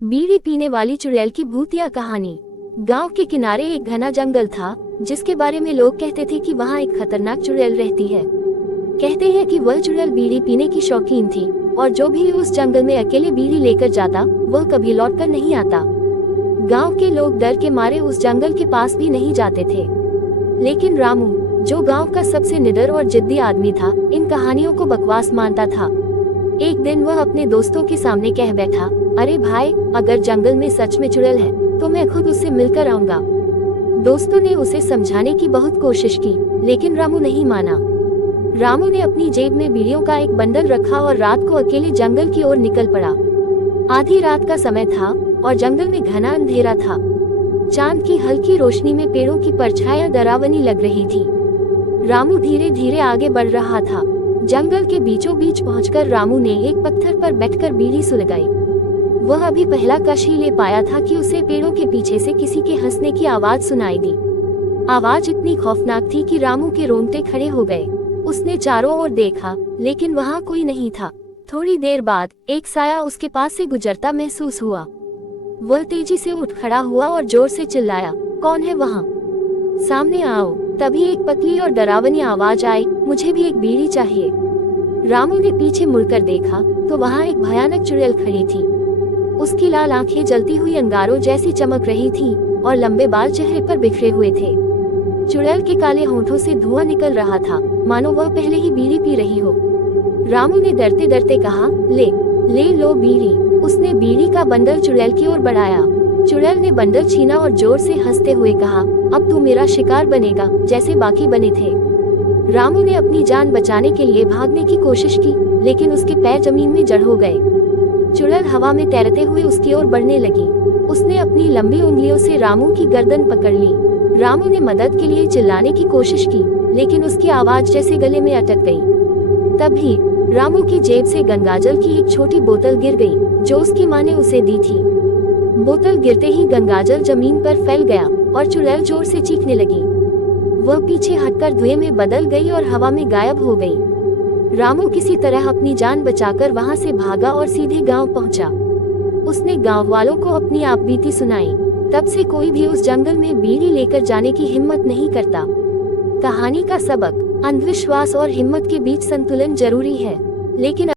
बीड़ी पीने वाली चुड़ैल की भूतिया कहानी। गांव के किनारे एक घना जंगल था, जिसके बारे में लोग कहते थे कि वहां एक खतरनाक चुड़ैल रहती है। कहते हैं कि वह चुड़ैल बीड़ी पीने की शौकीन थी और जो भी उस जंगल में अकेले बीड़ी लेकर जाता वह कभी लौटकर नहीं आता। गांव के लोग डर के मारे उस जंगल के पास भी नहीं जाते थे। लेकिन रामू, जो गांव का सबसे निडर और जिद्दी आदमी था, इन कहानियों को बकवास मानता था। एक दिन वह अपने दोस्तों के सामने कह बैठा, अरे भाई, अगर जंगल में सच में चुड़ैल है तो मैं खुद उससे मिलकर आऊंगा। दोस्तों ने उसे समझाने की बहुत कोशिश की, लेकिन रामू नहीं माना। रामू ने अपनी जेब में बीड़ियों का एक बंडल रखा और रात को अकेले जंगल की ओर निकल पड़ा। आधी रात का समय था और जंगल में घना अंधेरा था। चांद की हल्की रोशनी में पेड़ों की परछाइयां डरावनी लग रही थी। रामू धीरे धीरे आगे बढ़ रहा था। जंगल के बीचों बीच पहुंचकर रामू ने एक पत्थर पर बैठकर बीड़ी सुलगाई। वह अभी पहला कश ही ले पाया था कि उसे पेड़ों के पीछे से किसी के हंसने की आवाज सुनाई दी। आवाज इतनी खौफनाक थी कि रामू के रोंगटे खड़े हो गए। उसने चारों ओर देखा, लेकिन वहां कोई नहीं था। थोड़ी देर बाद एक साया उसके पास से गुजरता महसूस हुआ। वह तेजी से उठ खड़ा हुआ और जोर से चिल्लाया, कौन है वहाँ? सामने आओ। तभी एक पतली और डरावनी आवाज आई, मुझे भी एक बीड़ी चाहिए। रामू ने पीछे मुड़कर देखा तो वहाँ एक भयानक चुड़ैल खड़ी थी। उसकी लाल आंखें जलती हुई अंगारों जैसी चमक रही थी और लंबे बाल चेहरे पर बिखरे हुए थे। चुड़ैल के काले होंठों से धुआं निकल रहा था, मानो वह पहले ही बीड़ी पी रही हो। रामू ने डरते डरते कहा, ले लो बीड़ी। उसने बीड़ी का बंडल चुड़ैल की ओर बढ़ाया। चुड़ैल ने बंडल छीना और जोर से हंसते हुए कहा, अब तू मेरा शिकार बनेगा, जैसे बाकी बने थे। रामू ने अपनी जान बचाने के लिए भागने की कोशिश की, लेकिन उसके पैर जमीन में जड़ हो गए। चुड़ैल हवा में तैरते हुए उसकी ओर बढ़ने लगी। उसने अपनी लंबी उंगलियों से रामू की गर्दन पकड़ ली। रामू ने मदद के लिए चिल्लाने की कोशिश की, लेकिन उसकी आवाज जैसे गले में अटक गई। तभी रामू की जेब से गंगाजल की एक छोटी बोतल गिर गई, जो उसकी माँ ने उसे दी थी। बोतल गिरते ही गंगाजल जमीन पर फैल गया और चुड़ैल जोर से चीखने लगी। वह पीछे हटकर धुएं में बदल गई और हवा में गायब हो गई। रामू किसी तरह अपनी जान बचाकर वहां से भागा और सीधे गांव पहुंचा। उसने गांव वालों को अपनी आपबीती सुनाई। तब से कोई भी उस जंगल में बीड़ी लेकर जाने की हिम्मत नहीं करता। कहानी का सबक, अंधविश्वास और हिम्मत के बीच संतुलन जरूरी है, लेकिन